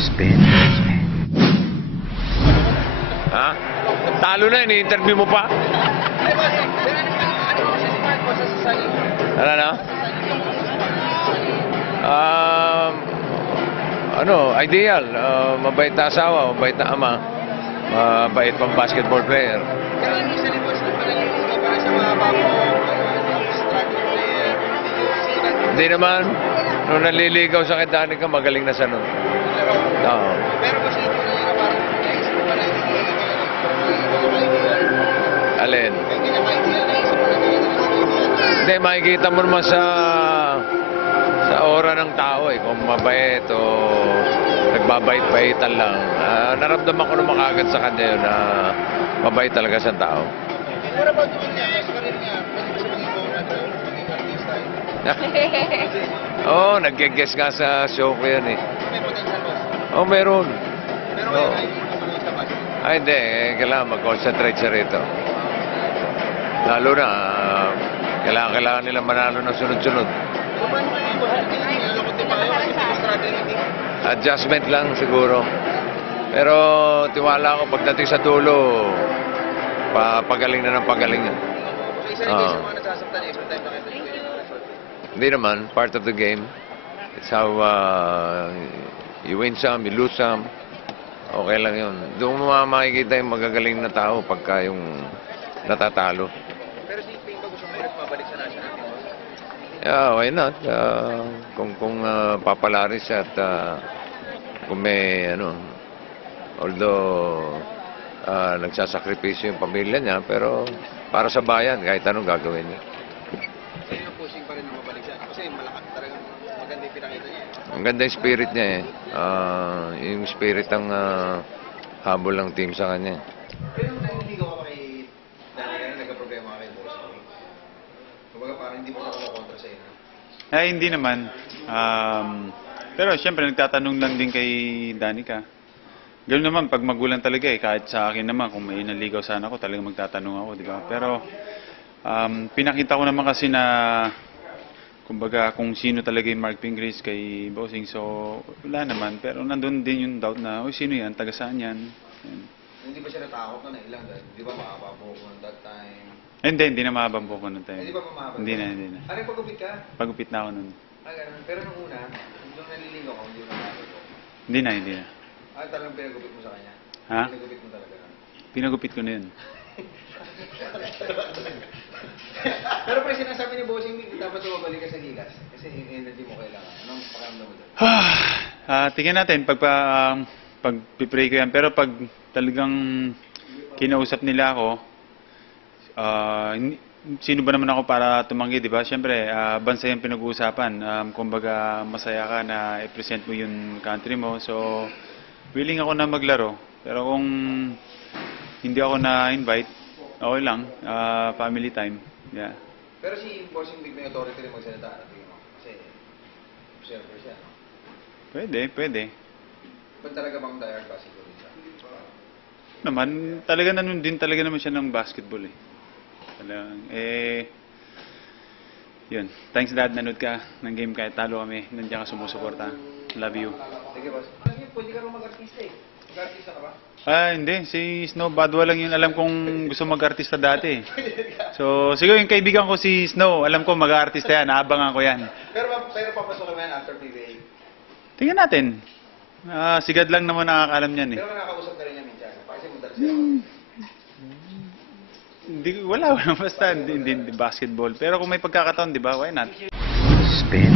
Spin. Ha? Talo na, ini-interview mo pa? Ano na? Ideal. Mabait na asawa, mabait na ama, mabait pang basketball player. Pero initially po, saan pa naliligaw para sa mga bago struggling player? Hindi naman. Nung naliligaw sa kay Danica, magaling na sa nun. Oo. Pero kasi ito na parang naisip mo pa na hindi kaibigan. Alin? Hindi na kaibigan, naisip mo na kaibigan. Hindi, makikita mo naman sa aura ng tao kung mabait o nagbabait-baitan lang. Naramdaman ko naman kagad sa kanya yun na mabait talaga sa tao. What about doon niya? Sa karir niya, pwede ba siya maging co-writer, maging artista? Oo, nag-guest nga sa show ko yan eh. May potential ba? Oo, meron. Pero Oo. ngayon ay matuloy sa basketball. Ay, hindi. Kailangan mag-concentrate siya rito. Lalo na, kailangan nila manalo ng sunod-sunod. So, paano kayo yung basketball niya? Nalukot din ba kayo kasi may struggling din? Adjustment lang siguro. Pero tiwala ko pagdating sa dulo, pagaling na ng pagaling yan. So, isa rin kayo sa mga nasasaktan every time nakita niyo yung result. Hindi naman, part of the game. It's how you win some, you lose some. Okay lang yun. Doon mo makikita yung magagaling na tao pagka yung natatalo. Pero si Ping ba gusto mo ulit mabalik sa national team? Yeah, why not? Kung papalaris siya at kung may although nagsasakripisyo yung pamilya niya, pero para sa bayan, kahit anong gagawin niya. So, yung pushing pa rin na mabalik siya. Kasi malakas talagang maganda yung pinakita niya. Ang ganda yung spirit niya eh. Yung spirit ang habol ng team sa kanya. Pero nung naniligaw ka kay Danica, nagka-problema ka kay boss. Kumbaga parang hindi mo na kumukontra sa iyo. Ay, hindi naman. Pero siyempre, nagtatanong lang din kay Danica. Ganoon naman, pag magulang talaga kahit sa akin naman, kung may naligaw sana ako, talagang magtatanong ako, di ba? Pero, pinakita ko naman kasi na, kumbaga, kung sino talaga yung Mark Pingris kay Bossing, so, wala naman. Pero nandun din yung doubt na, sino yan? Taga saan yan? Yan. Hindi ba siya natakot na ilang dahil? Di ba makapabo ko that time? Hindi na mahabang po ko nun tayo. Hindi ba pumahaba? Hindi na. Ano yung pagupit ka? Pagupit na ako nun. Ganun. Pero nung una, nung naliligaw ka, hindi mo nakapabo. Hindi na. Talagang pinagupit mo sa kanya? Ha? Pinagupit mo talaga nun? Pinagupit ko na yun. Pero pre, sinasabi ni Bossing, dapat tumabalik ka sa Gilas. Kasi yung energy mo kailangan. Anong pakiramdam mo doon? Tingnan natin, pag-pray ko yan. Pero pag talagang kinausap nila ako, sino ba naman ako para tumanggi, di ba? Siyempre, bansa yung pinag-uusapan. Kumbaga, masaya ka na i-present mo yung country mo. So, willing ako na maglaro. Pero kung hindi ako na-invite, okay lang. Family time. Yeah. Pero si Bossing Big may authority rin magsalita. Tingin mo. Kasi, observer siya. No? Pwede. Ba't talaga bang diehard basketball siya? Naman, talaga talaga naman siya ng basketball eh. Talagang, yun. Thanks dad, nanood ka ng game kahit talo kami. Nandiyan ka sumusuporta. Love you. Sige, boss. Pwede ka rin mag-artista eh. Mag-artista ka ba? Hindi. Si Snow Badwa lang yun. Alam kong gusto mag-artista dati. So, siguro yung kaibigan ko si Snow, alam ko mag-artista yan. Naabangan ko yan. Pero papasok ka ba yan after PBA? Tingnan natin. Sigad lang naman nakakaalam niyan eh. Pero nakakausap ka rin niya minsan. Kasi madalas siya. Wala. Basta hindi basketball. Pero kung may pagkakataon, di ba? Why not? Spin.